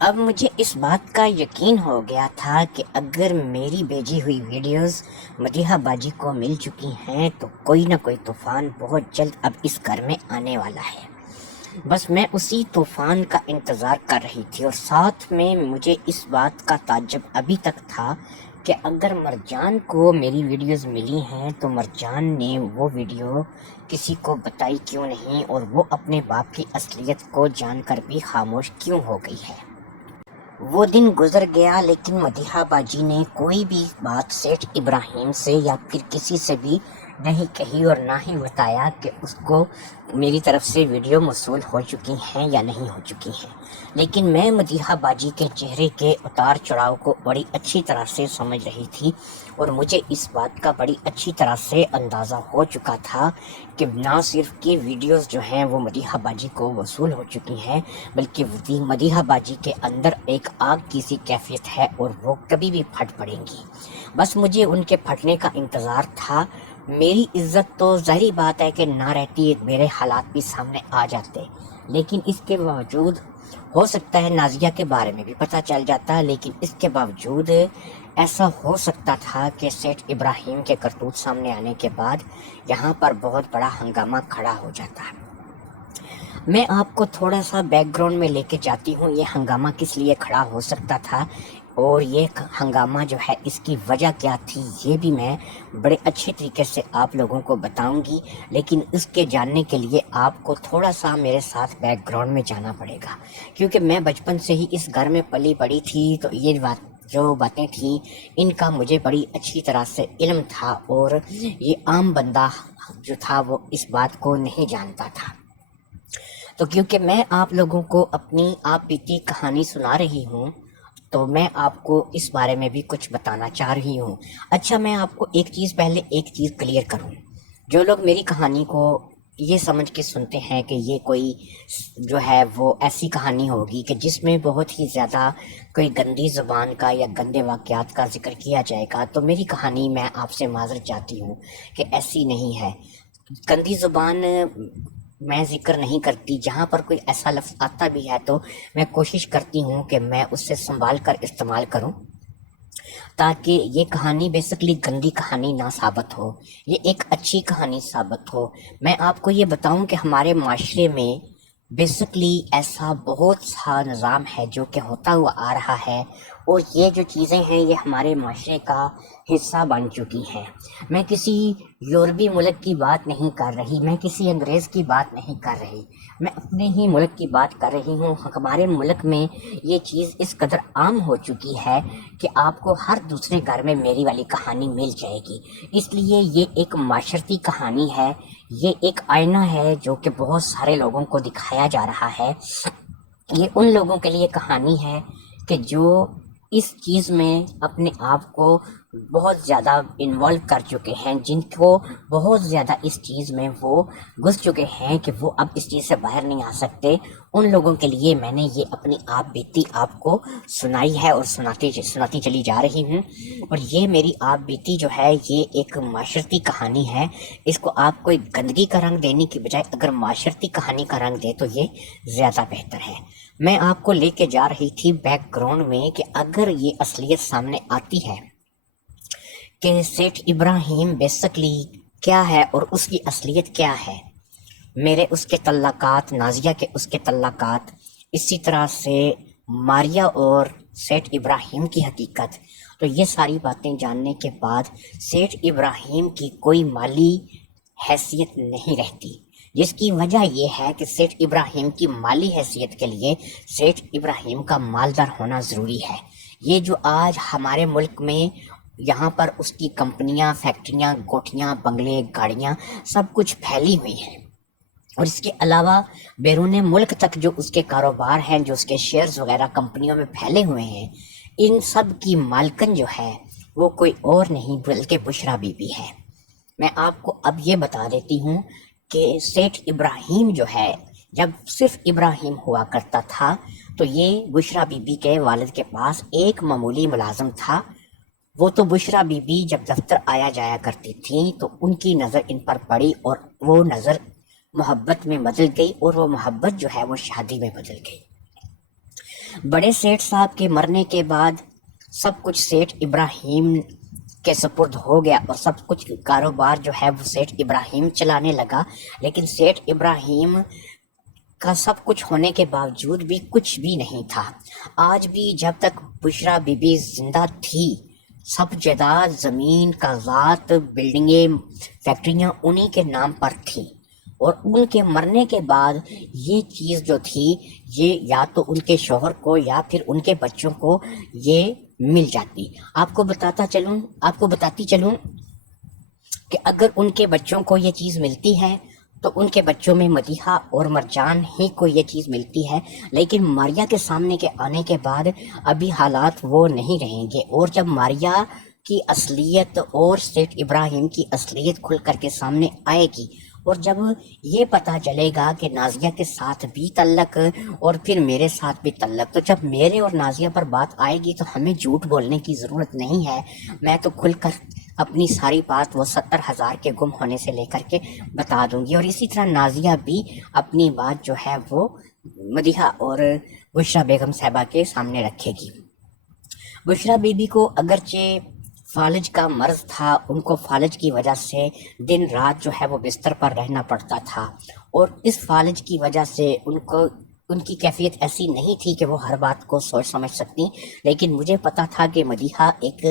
اب مجھے اس بات کا یقین ہو گیا تھا کہ اگر میری بھیجی ہوئی ویڈیوز مدیحہ باجی کو مل چکی ہیں تو کوئی نہ کوئی طوفان بہت جلد اب اس گھر میں آنے والا ہے۔ بس میں اسی طوفان کا انتظار کر رہی تھی، اور ساتھ میں مجھے اس بات کا تعجب ابھی تک تھا کہ اگر مرجان کو میری ویڈیوز ملی ہیں تو مرجان نے وہ ویڈیو کسی کو بتائی کیوں نہیں، اور وہ اپنے باپ کی اصلیت کو جان کر بھی خاموش کیوں ہو گئی ہے۔ وہ دن گزر گیا، لیکن مدیحہ باجی نے کوئی بھی بات سیٹھ ابراہیم سے یا پھر کسی سے بھی نہیں کہی، اور نہ ہی بتایا کہ اس کو میری طرف سے ویڈیو موصول ہو چکی ہیں یا نہیں ہو چکی ہیں۔ لیکن میں مدیحہ باجی کے چہرے کے اتار چڑھاؤ کو بڑی اچھی طرح سے سمجھ رہی تھی، اور مجھے اس بات کا بڑی اچھی طرح سے اندازہ ہو چکا تھا کہ نہ صرف کہ ویڈیوز جو ہیں وہ مدیحہ باجی کو وصول ہو چکی ہیں، بلکہ مدیحہ باجی کے اندر ایک آگ کی سی کیفیت ہے، اور وہ کبھی بھی پھٹ پڑیں گی۔ بس مجھے ان کے پھٹنے کا انتظار تھا۔ میری عزت تو ظاہری بات ہے کہ نہ رہتی، میرے حالات بھی سامنے آ جاتے، لیکن اس کے باوجود ہو سکتا ہے نازیہ کے بارے میں بھی پتہ چل جاتا، لیکن اس کے باوجود ایسا ہو سکتا تھا کہ سیٹھ ابراہیم کے کرتوت سامنے آنے کے بعد یہاں پر بہت بڑا ہنگامہ کھڑا ہو جاتا۔ میں آپ کو تھوڑا سا بیک گراؤنڈ میں لے کے جاتی ہوں، یہ ہنگامہ کس لیے کھڑا ہو سکتا تھا، اور یہ ہنگامہ جو ہے اس کی وجہ کیا تھی، یہ بھی میں بڑے اچھے طریقے سے آپ لوگوں کو بتاؤں گی۔ لیکن اس کے جاننے کے لیے آپ کو تھوڑا سا میرے ساتھ بیک گراؤنڈ میں جانا پڑے گا، کیونکہ میں بچپن سے ہی اس گھر میں پلی بڑی تھی، تو یہ جو باتیں تھیں ان کا مجھے بڑی اچھی طرح سے علم تھا، اور یہ عام بندہ جو تھا وہ اس بات کو نہیں جانتا تھا۔ تو کیونکہ میں آپ لوگوں کو اپنی آپ بیتی کہانی سنا رہی ہوں، تو میں آپ کو اس بارے میں بھی کچھ بتانا چاہ رہی ہوں۔ اچھا، میں آپ کو پہلے ایک چیز کلیئر کروں۔ جو لوگ میری کہانی کو یہ سمجھ کے سنتے ہیں کہ یہ کوئی جو ہے وہ ایسی کہانی ہوگی کہ جس میں بہت ہی زیادہ کوئی گندی زبان کا یا گندے واقعات کا ذکر کیا جائے گا، تو میری کہانی میں آپ سے معذرت چاہتی ہوں کہ ایسی نہیں ہے۔ گندی زبان میں ذکر نہیں کرتی، جہاں پر کوئی ایسا لفظ آتا بھی ہے تو میں کوشش کرتی ہوں کہ میں اس سے سنبھال کر استعمال کروں، تاکہ یہ کہانی بیسکلی گندی کہانی نہ ثابت ہو، یہ ایک اچھی کہانی ثابت ہو۔ میں آپ کو یہ بتاؤں کہ ہمارے معاشرے میں بیسکلی ایسا بہت سا نظام ہے جو کہ ہوتا ہوا آ رہا ہے، اور یہ جو چیزیں ہیں یہ ہمارے معاشرے کا حصہ بن چکی ہیں۔ میں کسی یورپی ملک کی بات نہیں کر رہی، میں کسی انگریز کی بات نہیں کر رہی، میں اپنے ہی ملک کی بات کر رہی ہوں۔ ہمارے ملک میں یہ چیز اس قدر عام ہو چکی ہے کہ آپ کو ہر دوسرے گھر میں میری والی کہانی مل جائے گی۔ اس لیے یہ ایک معاشرتی کہانی ہے، یہ ایک آئینہ ہے جو کہ بہت سارے لوگوں کو دکھایا جا رہا ہے۔ یہ ان لوگوں کے لیے کہانی ہے کہ جو اس چیز میں اپنے آپ کو بہت زیادہ انوالو کر چکے ہیں، جن کو بہت زیادہ اس چیز میں وہ گھس چکے ہیں کہ وہ اب اس چیز سے باہر نہیں آ سکتے۔ ان لوگوں کے لیے میں نے یہ اپنی آپ بیتی آپ کو سنائی ہے، اور سناتی چلی جا رہی ہوں۔ اور یہ میری آپ بیتی جو ہے یہ ایک معاشرتی کہانی ہے۔ اس کو آپ کوئی گندگی کا رنگ دینے کی بجائے اگر معاشرتی کہانی کا رنگ دے تو یہ زیادہ بہتر ہے۔ میں آپ کو لے کے جا رہی تھی بیک گراؤنڈ میں کہ اگر یہ اصلیت سامنے آتی ہے کہ سیٹھ ابراہیم بیسکلی کیا ہے اور اس کی اصلیت کیا ہے، میرے اس کے تعلقات، نازیہ کے اس کے تعلقات، اسی طرح سے ماریہ اور سیٹھ ابراہیم کی حقیقت، تو یہ ساری باتیں جاننے کے بعد سیٹھ ابراہیم کی کوئی مالی حیثیت نہیں رہتی، جس کی وجہ یہ ہے کہ سیٹھ ابراہیم کی مالی حیثیت کے لیے سیٹھ ابراہیم کا مالدار ہونا ضروری ہے۔ یہ جو آج ہمارے ملک میں یہاں پر اس کی کمپنیاں، فیکٹریاں، کوٹھیاں، بنگلے، گاڑیاں سب کچھ پھیلی ہوئی ہیں، اور اس کے علاوہ بیرون ملک تک جو اس کے کاروبار ہیں، جو اس کے شیئرز وغیرہ کمپنیوں میں پھیلے ہوئے ہیں، ان سب کی مالکن جو ہے وہ کوئی اور نہیں بلکہ بشریٰ بی بی ہے۔ میں آپ کو اب یہ بتا دیتی ہوں کہ سیٹھ ابراہیم جو ہے، جب صرف ابراہیم ہوا کرتا تھا تو یہ بشریٰ بی بی کے والد کے پاس ایک معمولی ملازم تھا۔ وہ تو بشریٰ بی بی جب دفتر آیا جایا کرتی تھیں تو ان کی نظر ان پر پڑی، اور وہ نظر محبت میں بدل گئی، اور وہ محبت جو ہے وہ شادی میں بدل گئی۔ بڑے سیٹھ صاحب کے مرنے کے بعد سب کچھ سیٹھ ابراہیم کے سپرد ہو گیا اور سب کچھ کاروبار جو ہے وہ سیٹھ ابراہیم چلانے لگا، لیکن سیٹھ ابراہیم کا سب کچھ ہونے کے باوجود بھی کچھ بھی نہیں تھا۔ آج بھی جب تک بشرا بی بی زندہ تھی، سب جائیداد، زمین، کاغذات، بلڈنگیں، فیکٹریاں انہی کے نام پر تھیں، اور ان کے مرنے کے بعد یہ چیز جو تھی یہ یا تو ان کے شوہر کو یا پھر ان کے بچوں کو یہ مل جاتی۔ آپ کو بتاتی چلوں کہ اگر ان کے بچوں کو یہ چیز ملتی ہے تو ان کے بچوں میں مدیحہ اور مرجان ہی کو یہ چیز ملتی ہے، لیکن ماریا کے سامنے کے آنے کے بعد ابھی حالات وہ نہیں رہیں گے، اور جب ماریا کی اصلیت اور سیٹھ ابراہیم کی اصلیت کھل کر کے سامنے آئے گی، اور جب یہ پتہ چلے گا کہ نازیہ کے ساتھ بھی تعلق اور پھر میرے ساتھ بھی تعلق، تو جب میرے اور نازیہ پر بات آئے گی تو ہمیں جھوٹ بولنے کی ضرورت نہیں ہے۔ میں تو کھل کر اپنی ساری بات وہ 70,000 کے گم ہونے سے لے کر کے بتا دوں گی، اور اسی طرح نازیہ بھی اپنی بات جو ہے وہ مدیحہ اور بشرا بیگم صاحبہ کے سامنے رکھے گی۔ بشرا بی بی کو اگرچہ فالج کا مرض تھا، ان کو فالج کی وجہ سے دن رات جو ہے وہ بستر پر رہنا پڑتا تھا، اور اس فالج کی وجہ سے ان کی کیفیت ایسی نہیں تھی کہ وہ ہر بات کو سوچ سمجھ سکتی، لیکن مجھے پتا تھا کہ مدیحہ ایک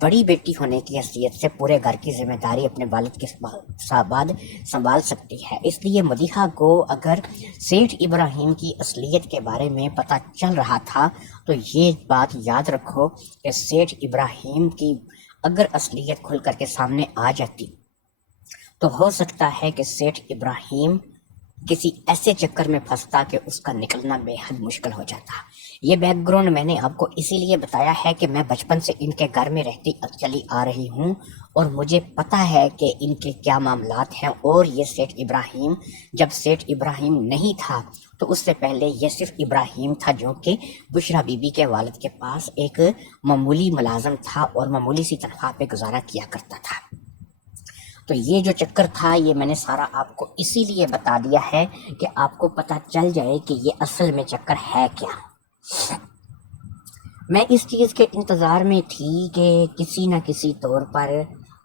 بڑی بیٹی ہونے کی حیثیت سے پورے گھر کی ذمہ داری اپنے والد کے بعد سنبھال سکتی ہے۔ اس لیے مدیحہ کو اگر سیٹھ ابراہیم کی اصلیت کے بارے میں پتہ چل رہا تھا تو یہ بات یاد رکھو کہ سیٹھ ابراہیم کی اگر اصلیت کھل کر کے سامنے آ جاتی تو ہو سکتا ہے کہ سیٹھ ابراہیم کسی ایسے چکر میں پھنستا کہ اس کا نکلنا بے حد مشکل ہو جاتا۔ یہ بیک گراؤنڈ میں نے آپ کو اسی لیے بتایا ہے کہ میں بچپن سے ان کے گھر میں رہتی چلی آ رہی ہوں، اور مجھے پتا ہے کہ ان کے کیا معاملات ہیں، اور یہ سیٹھ ابراہیم جب سیٹھ ابراہیم نہیں تھا تو اس سے پہلے یہ صرف ابراہیم تھا، جو کہ بشرا بی بی کے والد کے پاس ایک معمولی ملازم تھا اور معمولی سی تنخواہ پہ گزارا کیا کرتا تھا۔ تو یہ جو چکر تھا یہ میں نے سارا آپ کو اسی لیے بتا دیا ہے کہ آپ کو پتہ چل جائے کہ یہ اصل میں چکر ہے کیا۔ میں اس چیز کے انتظار میں تھی کہ کسی نہ کسی طور پر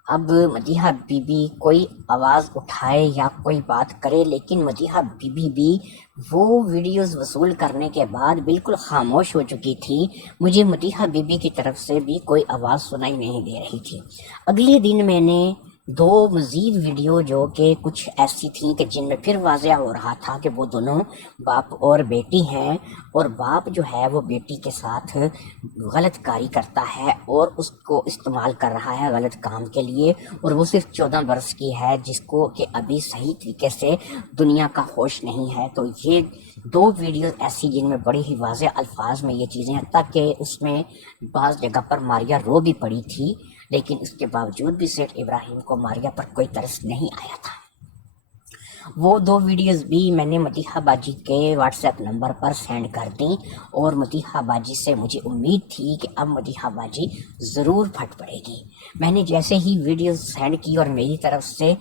اب مدیحہ بی بی کوئی آواز اٹھائے یا کوئی بات کرے، لیکن مدیحہ بی بی بھی وہ ویڈیوز وصول کرنے کے بعد بالکل خاموش ہو چکی تھی۔ مجھے مدیحہ بی بی کی طرف سے بھی کوئی آواز سنائی نہیں دے رہی تھی۔ اگلے دن میں نے 2 مزید ویڈیو جو کہ کچھ ایسی تھیں کہ جن میں پھر واضح ہو رہا تھا کہ وہ دونوں باپ اور بیٹی ہیں، اور باپ جو ہے وہ بیٹی کے ساتھ غلط کاری کرتا ہے اور اس کو استعمال کر رہا ہے غلط کام کے لیے، اور وہ صرف 14 برس کی ہے، جس کو کہ ابھی صحیح طریقے سے دنیا کا ہوش نہیں ہے۔ تو یہ 2 ویڈیوز ایسی جن میں بڑی ہی واضح الفاظ میں یہ چیزیں، حتیٰ کہ اس میں بعض جگہ پر ماریا رو بھی پڑی تھی، لیکن اس کے باوجود بھی سیٹھ ابراہیم کو ماریا پر کوئی ترس نہیں آیا تھا۔ وہ 2 ویڈیوز بھی میں نے مدیحہ باجی کے واٹس ایپ نمبر پر سینڈ کر دیں، اور مدیحہ باجی سے مجھے امید تھی کہ اب مدیحہ باجی ضرور پھٹ پڑے گی۔ میں نے جیسے ہی ویڈیوز سینڈ کی اور میری طرف سے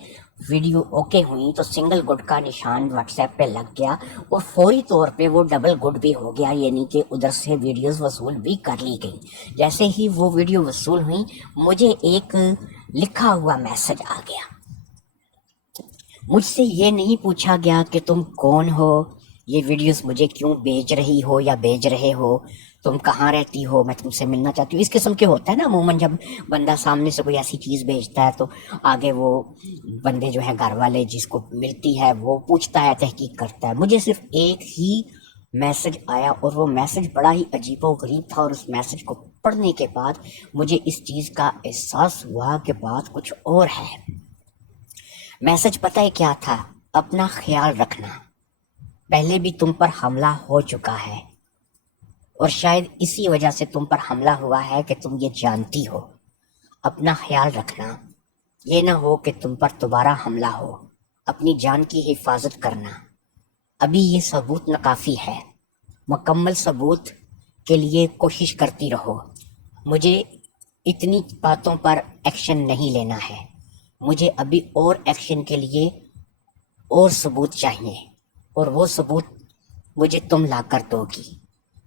ویڈیو اوکے ہوئی تو سنگل گڈ کا نشان واٹس ایپ پہ لگ گیا، اور فوری طور پہ وہ ڈبل گڈ بھی ہو گیا، یعنی کہ ادھر سے ویڈیوز وصول بھی کر لی گئی۔ جیسے ہی وہ ویڈیو وصول ہوئی مجھے ایک لکھا ہوا میسج آ گیا۔ مجھ سے یہ نہیں پوچھا گیا کہ تم کون ہو، یہ ویڈیوز مجھے کیوں بھیج رہی ہو یا بھیج رہے ہو، تم کہاں رہتی ہو، میں تم سے ملنا چاہتی ہوں۔ اس قسم کے ہوتا ہے نا عموماً جب بندہ سامنے سے کوئی ایسی چیز بھیجتا ہے تو آگے وہ بندے جو ہے گھر والے جس کو ملتی ہے وہ پوچھتا ہے، تحقیق کرتا ہے۔ مجھے صرف ایک ہی میسج آیا، اور وہ میسج بڑا ہی عجیب و غریب تھا، اور اس میسج کو پڑھنے کے بعد مجھے اس چیز کا احساس ہوا کہ بات کچھ اور ہے۔ میسج پتہ ہے کیا تھا؟ اپنا خیال رکھنا، پہلے بھی تم پر حملہ ہو چکا ہے، اور شاید اسی وجہ سے تم پر حملہ ہوا ہے کہ تم یہ جانتی ہو۔ اپنا خیال رکھنا، یہ نہ ہو کہ تم پر دوبارہ حملہ ہو۔ اپنی جان کی حفاظت کرنا، ابھی یہ ثبوت ناکافی ہے، مکمل ثبوت کے لیے کوشش کرتی رہو۔ مجھے اتنی باتوں پر ایکشن نہیں لینا ہے، مجھے ابھی اور ایکشن کے لیے اور ثبوت چاہیے، اور وہ ثبوت مجھے تم لا کر دو گی۔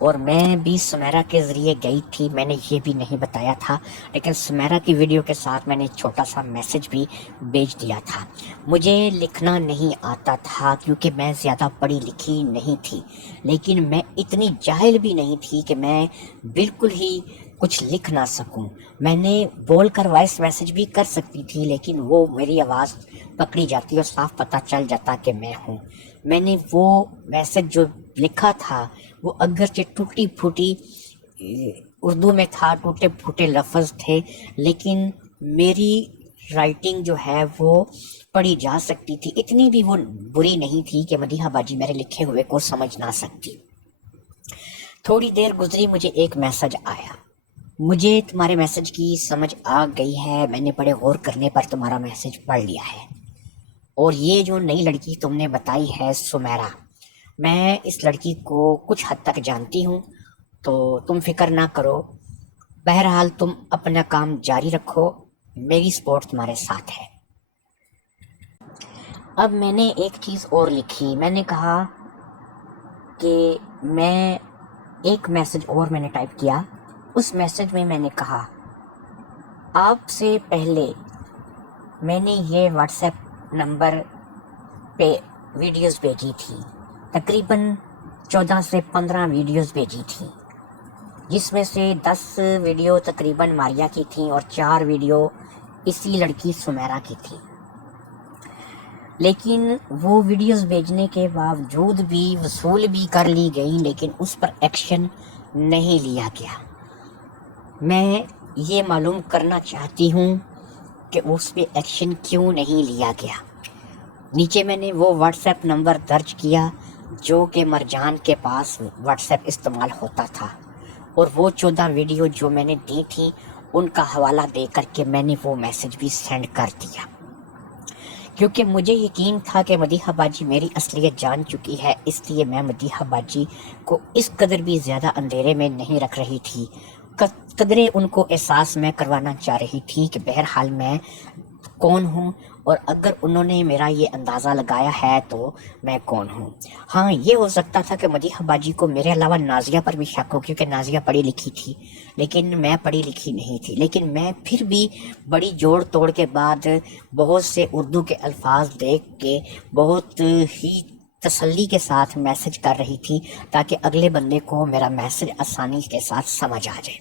اور میں بھی سمیرا کے ذریعے گئی تھی، میں نے یہ بھی نہیں بتایا تھا، لیکن سمیرا کی ویڈیو کے ساتھ میں نے چھوٹا سا میسج بھی بھیج دیا تھا۔ مجھے لکھنا نہیں آتا تھا کیونکہ میں زیادہ پڑھی لکھی نہیں تھی، لیکن میں اتنی جاہل بھی نہیں تھی کہ میں بالکل ہی کچھ لکھ نہ سکوں۔ میں نے بول کر وائس میسج بھی کر سکتی تھی، لیکن وہ میری آواز پکڑی جاتی اور صاف پتہ چل جاتا کہ میں ہوں۔ میں نے وہ میسج جو لکھا تھا وہ اگرچہ ٹوٹی پھوٹی اردو میں تھا، ٹوٹے پھوٹے لفظ تھے، لیکن میری رائٹنگ جو ہے وہ پڑھی جا سکتی تھی، اتنی بھی وہ بری نہیں تھی کہ مدیحہ باجی میرے لکھے ہوئے کو سمجھ نہ سکتی۔ تھوڑی دیر گزری، مجھے ایک میسج آیا، مجھے تمہارے میسج کی سمجھ آ گئی ہے، میں نے بڑے غور کرنے پر تمہارا میسج پڑھ لیا ہے، اور یہ جو نئی لڑکی تم نے بتائی ہے سمیرا، میں اس لڑکی کو کچھ حد تک جانتی ہوں، تو تم فکر نہ کرو، بہرحال تم اپنا کام جاری رکھو، میری سپورٹ تمہارے ساتھ ہے۔ اب میں نے ایک چیز اور لکھی، میں نے کہا کہ میں ایک میسج اور میں نے ٹائپ کیا، اس میسج میں نے کہا آپ سے پہلے میں نے یہ واٹس ایپ نمبر پہ ویڈیوز بھیجی تھی، تقریباً 14 سے 15 ویڈیوز بھیجی تھی، جس میں سے 10 ویڈیو تقریباً ماریا کی تھیں اور 4 ویڈیو اسی لڑکی سمیرا کی تھی، لیکن وہ ویڈیوز بھیجنے کے باوجود بھی وصول بھی کر لی گئی، لیکن اس پر ایکشن نہیں لیا گیا۔ میں یہ معلوم کرنا چاہتی ہوں کہ اس پہ ایکشن کیوں نہیں لیا گیا۔ نیچے میں نے وہ واٹس ایپ نمبر درج کیا جو کہ مرجان کے پاس واٹس ایپ استعمال ہوتا تھا، اور وہ 14 ویڈیو جو میں نے دی تھی ان کا حوالہ دے کر کے میں نے وہ میسج بھی سینڈ کر دیا، کیونکہ مجھے یقین تھا کہ مدیحہ باجی میری اصلیت جان چکی ہے، اس لیے میں مدیحہ باجی کو اس قدر بھی زیادہ اندھیرے میں نہیں رکھ رہی تھی، قدرے ان کو احساس میں کروانا چاہ رہی تھی کہ بہرحال میں کون ہوں، اور اگر انہوں نے میرا یہ اندازہ لگایا ہے تو میں کون ہوں۔ ہاں، یہ ہو سکتا تھا کہ مدیحہ باجی کو میرے علاوہ نازیہ پر بھی شک ہو، کیونکہ نازیہ پڑھی لکھی تھی لیکن میں پڑھی لکھی نہیں تھی، لیکن میں پھر بھی بڑی جوڑ توڑ کے بعد بہت سے اردو کے الفاظ دیکھ کے بہت ہی تسلی کے ساتھ میسج کر رہی تھی تاکہ اگلے بندے کو میرا میسج آسانی کے ساتھ سمجھ آ جائے۔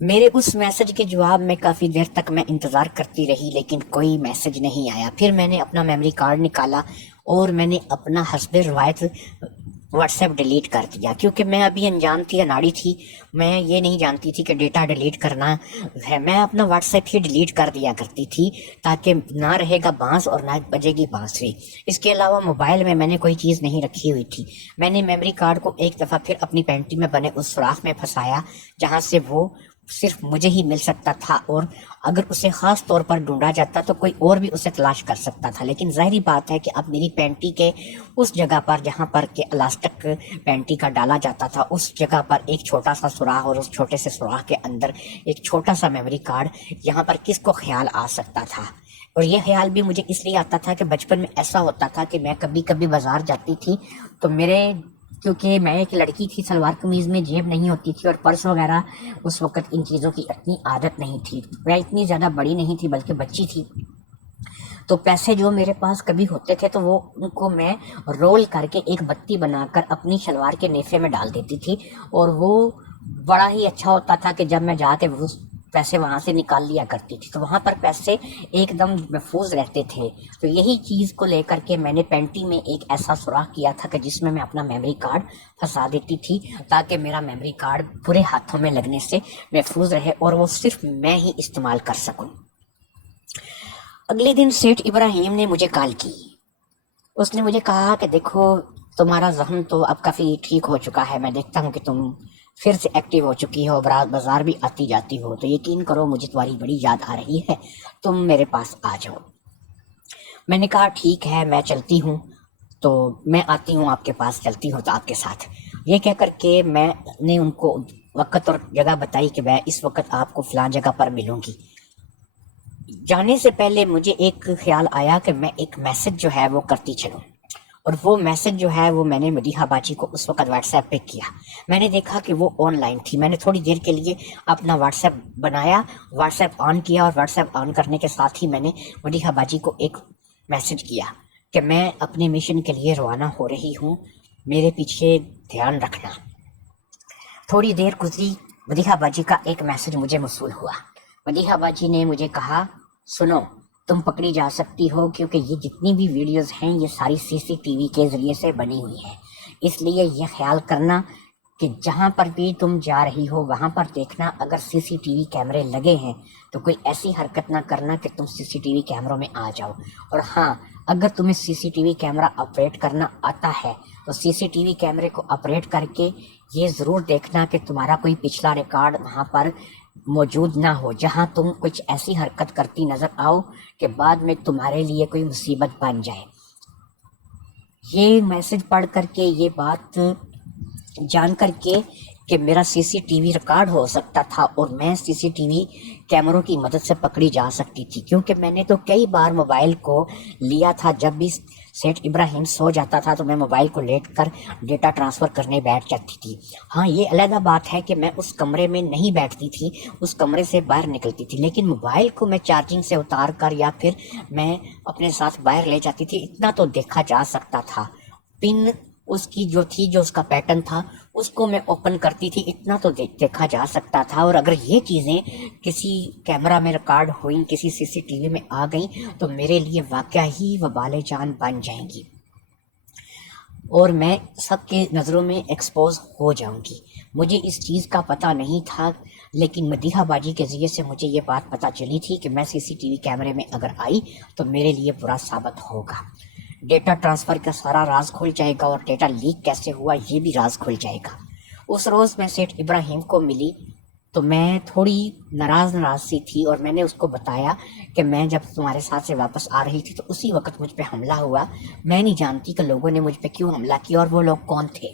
میرے اس میسج کے جواب میں کافی دیر تک میں انتظار کرتی رہی، لیکن کوئی میسج نہیں آیا۔ پھر میں نے اپنا میموری کارڈ نکالا اور میں نے اپنا حسب روایت واٹس ایپ ڈیلیٹ کر دیا، کیونکہ میں ابھی انجان تھی، اناڑی تھی، میں یہ نہیں جانتی تھی کہ ڈیٹا ڈیلیٹ کرنا ہے۔ میں اپنا واٹس ایپ ہی ڈیلیٹ کر دیا کرتی تھی تاکہ نہ رہے گا بانس اور نہ بجے گی بانسری۔ اس کے علاوہ موبائل میں نے کوئی چیز نہیں رکھی ہوئی تھی۔ میں نے میموری کارڈ کو ایک دفعہ پھر اپنی پینٹی میں بنے اس سوراخ میں پھنسایا جہاں سے وہ صرف مجھے ہی مل سکتا تھا، اور اگر اسے خاص طور پر ڈھونڈا جاتا تو کوئی اور بھی اسے تلاش کر سکتا تھا، لیکن ظاہری بات ہے کہ اب میری پینٹی کے اس جگہ پر جہاں پر کہ الاسٹک پینٹی کا ڈالا جاتا تھا، اس جگہ پر ایک چھوٹا سا سوراخ، اور اس چھوٹے سے سوراخ کے اندر ایک چھوٹا سا میموری کارڈ، یہاں پر کس کو خیال آ سکتا تھا؟ اور یہ خیال بھی مجھے اس لیے آتا تھا کہ بچپن میں ایسا ہوتا تھا کہ میں کبھی کبھی بازار جاتی تھی تو کیونکہ میں ایک لڑکی تھی، سلوار قمیض میں جیب نہیں ہوتی تھی اور پرس وغیرہ اس وقت ان چیزوں کی اتنی عادت نہیں تھی، میں اتنی زیادہ بڑی نہیں تھی بلکہ بچی تھی، تو پیسے جو میرے پاس کبھی ہوتے تھے تو وہ ان کو میں رول کر کے ایک بتی بنا کر اپنی شلوار کے نیفے میں ڈال دیتی تھی، اور وہ بڑا ہی اچھا ہوتا تھا کہ جب میں جا کے وہ پیسے وہاں سے نکال لیا کرتی تھی تو وہاں پر پیسے ایک دم محفوظ رہتے تھے۔ تو یہی چیز کو لے کر کے میں نے پینٹی میں ایک ایسا سوراخ کیا تھا کہ جس میں اپنا میموری کارڈ پھنسا دیتی تھی تاکہ میرا میموری کارڈ برے ہاتھوں میں لگنے سے محفوظ رہے اور وہ صرف میں ہی استعمال کر سکوں۔ اگلے دن سیٹھ ابراہیم نے مجھے کال کی، اس نے مجھے کہا کہ دیکھو تمہارا ذہن تو اب کافی ٹھیک ہو چکا ہے، میں دیکھتا ہوں کہ تم پھر سے ایکٹیو ہو چکی ہو، بازار بھی آتی جاتی ہو، تو یقین کرو مجھے تمہاری بڑی یاد آ رہی ہے، تم میرے پاس آ جاؤ۔ میں نے کہا ٹھیک ہے، میں چلتی ہوں، تو میں آتی ہوں آپ کے پاس، چلتی ہوں تو آپ کے ساتھ۔ یہ کہہ کر کے میں نے ان کو وقت اور جگہ بتائی کہ میں اس وقت آپ کو فلاں جگہ پر ملوں گی۔ جانے سے پہلے مجھے ایک خیال آیا کہ میں ایک میسج جو ہے وہ کرتی چلوں، اور وہ میسج جو ہے وہ میں نے مدیحہ باجی کو اس وقت واٹس ایپ پہ کیا. میں نے دیکھا کہ وہ آن لائن تھی. میں نے تھوڑی دیر کے لیے اپنا واٹس ایپ بنایا, واٹس ایپ آن کیا, اور واٹس ایپ آن کرنے کے ساتھ ہی میں نے مدیحہ باجی کو ایک میسج کیا کہ میں اپنے مشن کے لیے روانہ ہو رہی ہوں, میرے پیچھے دھیان رکھنا. تھوڑی دیر گزری, مدیحہ باجی کا ایک میسج مجھے موصول ہوا. مدیحہ باجی نے مجھے کہا, سنو تم پکڑی جا سکتی ہو کیونکہ یہ جتنی بھی ویڈیوز ہیں یہ ساری CCTV کے ذریعے سے بنی ہوئی ہیں, اس لیے یہ خیال کرنا کہ جہاں پر بھی تم جا رہی ہو وہاں پر دیکھنا اگر CCTV کیمرے لگے ہیں تو کوئی ایسی حرکت نہ کرنا کہ تم CCTV کیمروں میں آ جاؤ. اور ہاں, اگر تمہیں CCTV کیمرہ آپریٹ کرنا آتا ہے تو CCTV کیمرے کو آپریٹ کر کے یہ ضرور دیکھنا کہ تمہارا کوئی پچھلا ریکارڈ وہاں پر موجود نہ ہو جہاں تم کچھ ایسی حرکت کرتی نظر آؤ کہ بعد میں تمہارے لیے کوئی مصیبت بن جائے. یہ میسج پڑھ کر کے, یہ بات جان کر کے کہ میرا CCTV ریکارڈ ہو سکتا تھا اور میں CCTV کیمروں کی مدد سے پکڑی جا سکتی تھی, کیونکہ میں نے تو کئی بار موبائل کو لیا تھا. جب بھی سیٹھ ابراہیم سو جاتا تھا تو میں موبائل کو لیٹ کر ڈیٹا ٹرانسفر کرنے بیٹھ جاتی تھی. ہاں, یہ علیحدہ بات ہے کہ میں اس کمرے میں نہیں بیٹھتی تھی, اس کمرے سے باہر نکلتی تھی, لیکن موبائل کو میں چارجنگ سے اتار کر یا پھر میں اپنے ساتھ باہر لے جاتی تھی. اتنا تو دیکھا جا سکتا تھا. پن اس کی جو تھی, جو اس کا پیٹرن تھا, اس کو میں اوپن کرتی تھی, اتنا تو دیکھا جا سکتا تھا. اور اگر یہ چیزیں کسی کیمرہ میں ریکارڈ ہوئیں, کسی CCTV میں آ گئیں تو میرے لیے واقعہ ہی وبال جان بن جائیں گی اور میں سب کے نظروں میں ایکسپوز ہو جاؤں گی. مجھے اس چیز کا پتہ نہیں تھا, لیکن مدیحہ باجی کے ذریعے سے مجھے یہ بات پتہ چلی تھی کہ میں CCTV کیمرے میں اگر آئی تو میرے لیے برا ثابت ہوگا. ڈیٹا ٹرانسفر کا سارا راز کھل جائے گا اور ڈیٹا لیک کیسے ہوا یہ بھی راز کھل جائے گا. اس روز میں سیٹھ ابراہیم کو ملی تو میں تھوڑی ناراض سی تھی, اور میں نے اس کو بتایا کہ میں جب تمہارے ساتھ سے واپس آ رہی تھی تو اسی وقت مجھ پہ حملہ ہوا. میں نہیں جانتی کہ لوگوں نے مجھ پہ کیوں حملہ کیا اور وہ لوگ کون تھے,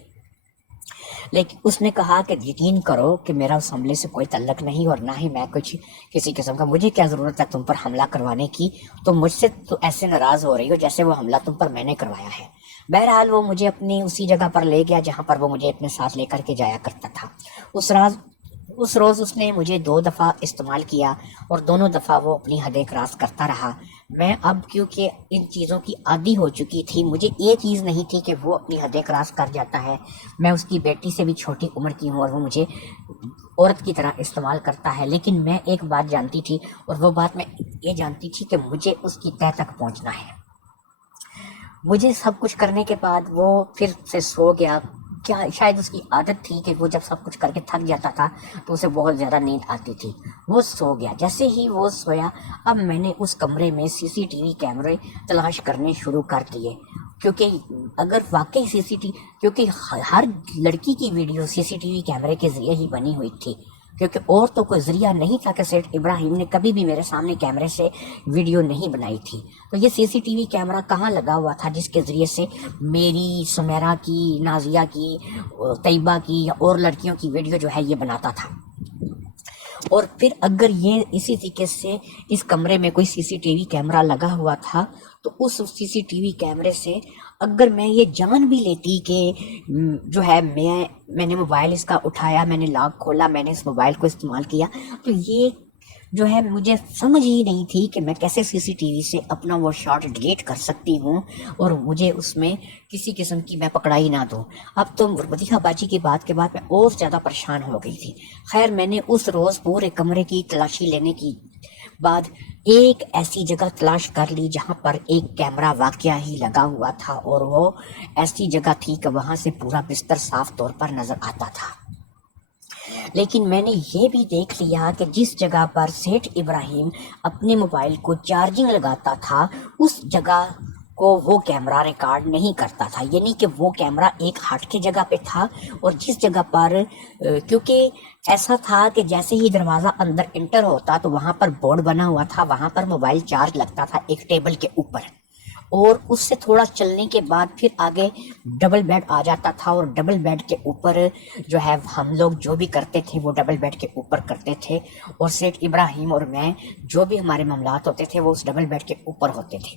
لیکن اس نے کہا کہ یقین کرو کہ میرا اس حملے سے کوئی تعلق نہیں اور نہ ہی میں کچھ کسی قسم کا, مجھے کیا ضرورت ہے تم پر حملہ کروانے کی, تم مجھ سے تو ایسے ناراض ہو رہی ہو جیسے وہ حملہ تم پر میں نے کروایا ہے. بہرحال وہ مجھے اپنی اسی جگہ پر لے گیا جہاں پر وہ مجھے اپنے ساتھ لے کر کے جایا کرتا تھا. اس روز اس نے مجھے 2 دفعہ استعمال کیا اور دونوں دفعہ وہ اپنی حدیں کراس کرتا رہا. میں اب کیونکہ ان چیزوں کی عادی ہو چکی تھی, مجھے یہ چیز نہیں تھی کہ وہ اپنی حدیں کراس کر جاتا ہے. میں اس کی بیٹی سے بھی چھوٹی عمر کی ہوں اور وہ مجھے عورت کی طرح استعمال کرتا ہے, لیکن میں ایک بات جانتی تھی, اور وہ بات میں یہ جانتی تھی کہ مجھے اس کی تہہ تک پہنچنا ہے. مجھے سب کچھ کرنے کے بعد وہ پھر سے سو گیا. کیا شاید اس کی عادت تھی کہ وہ جب سب کچھ کر کے تھک جاتا تھا تو اسے بہت زیادہ نیند آتی تھی. وہ سو گیا. جیسے ہی وہ سویا, اب میں نے اس کمرے میں CCTV کیمرے تلاش کرنے شروع کر دیے, کیونکہ اگر واقعی کیونکہ ہر لڑکی کی ویڈیو CCTV کیمرے کے ذریعے ہی بنی ہوئی تھی, کیونکہ اور تو کوئی ذریعہ نہیں تھا کہ سیٹھ ابراہیم نے کبھی بھی میرے سامنے کیمرے سے ویڈیو نہیں بنائی تھی. تو یہ CCTV کیمرہ کہاں لگا ہوا تھا جس کے ذریعے سے میری, سمیرہ کی, نازیہ کی, طیبہ کی یا اور لڑکیوں کی ویڈیو جو ہے یہ بناتا تھا. اور پھر اگر یہ اسی طریقے سے اس کمرے میں کوئی CCTV کیمرہ لگا ہوا تھا تو اس CCTV کیمرے سے اگر میں یہ جان بھی لیتی کہ جو ہے میں نے موبائل اس کا اٹھایا, میں نے لاک کھولا, میں نے اس موبائل کو استعمال کیا, تو یہ جو ہے مجھے سمجھ ہی نہیں تھی کہ میں کیسے CCTV سے اپنا وہ شاٹ ڈیلیٹ کر سکتی ہوں اور مجھے اس میں کسی قسم کی میں پکڑائی نہ دوں. اب تو مدیحہ باجی کی بات کے بعد میں اور زیادہ پریشان ہو گئی تھی. خیر, میں نے اس روز پورے کمرے کی تلاشی لینے کی بعد ایک ایسی جگہ تلاش کر لی جہاں پر ایک کیمرہ واقعہ ہی لگا ہوا تھا, اور وہ ایسی جگہ تھی کہ وہاں سے پورا بستر صاف طور پر نظر آتا تھا. لیکن میں نے یہ بھی دیکھ لیا کہ جس جگہ پر سیٹھ ابراہیم اپنے موبائل کو چارجنگ لگاتا تھا اس جگہ کو وہ کیمرہ ریکارڈ نہیں کرتا تھا, یعنی کہ وہ کیمرہ ایک ہٹ کے جگہ پہ تھا. اور جس جگہ پر کیونکہ ایسا تھا کہ جیسے ہی دروازہ اندر انٹر ہوتا تو وہاں پر بورڈ بنا ہوا تھا, وہاں پر موبائل چارج لگتا تھا ایک ٹیبل کے اوپر, اور اس سے تھوڑا چلنے کے بعد پھر آگے ڈبل بیڈ آ جاتا تھا, اور ڈبل بیڈ کے اوپر جو ہے ہم لوگ جو بھی کرتے تھے وہ ڈبل بیڈ کے اوپر کرتے تھے, اور سیٹھ ابراہیم اور میں جو بھی ہمارے معاملات ہوتے تھے وہ اس ڈبل بیڈ کے اوپر ہوتے تھے.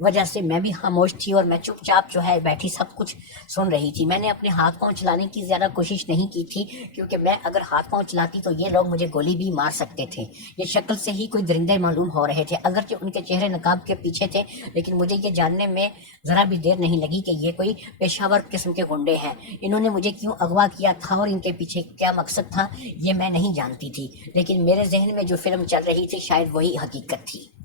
وجہ سے میں بھی خاموش تھی اور میں چپ چاپ جو ہے بیٹھی سب کچھ سن رہی تھی۔ میں نے اپنے ہاتھ پاؤں چلانے کی زیادہ کوشش نہیں کی تھی، کیونکہ میں اگر ہاتھ پاؤں چلاتی تو یہ لوگ مجھے گولی بھی مار سکتے تھے۔ یہ شکل سے ہی کوئی درندے معلوم ہو رہے تھے، اگرچہ ان کے چہرے نقاب کے پیچھے تھے، لیکن مجھے یہ جاننے میں ذرا بھی دیر نہیں لگی کہ یہ کوئی پیشہ ور قسم کے گنڈے ہیں۔ انہوں نے مجھے کیوں اغوا کیا تھا اور ان کے پیچھے کیا مقصد تھا، یہ میں نہیں جانتی تھی، لیکن میرے ذہن میں جو فلم چل رہی تھی شاید وہی حقیقت تھی۔